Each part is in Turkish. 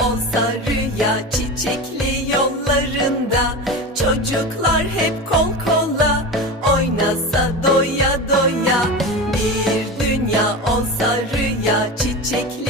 olsa rüya çiçekli yollarında. Çocuklar hep kol kola oynasa doya doya. Bir dünya olsa rüya çiçekli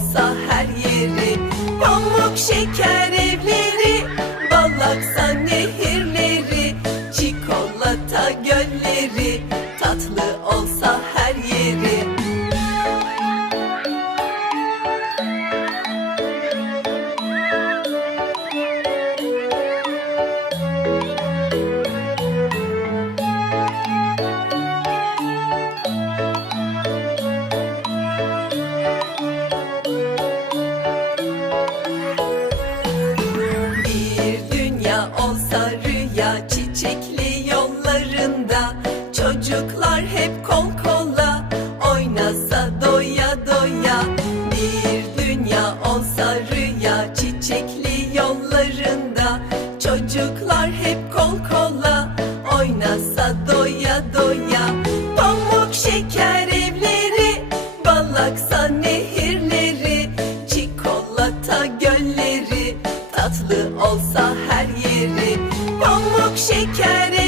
olsa her yeri Pamuk şeker evleri Balaksa nehirleri Çikolata gölleri Tatlı Bir dünya olsa rüya çiçekli yollarında. Çocuklar hep kol kola oynasa doya doya. Pamuk şeker evleri balaksa nehirleri. Çikolata gölleri tatlı olsa her yeri. Pamuk şeker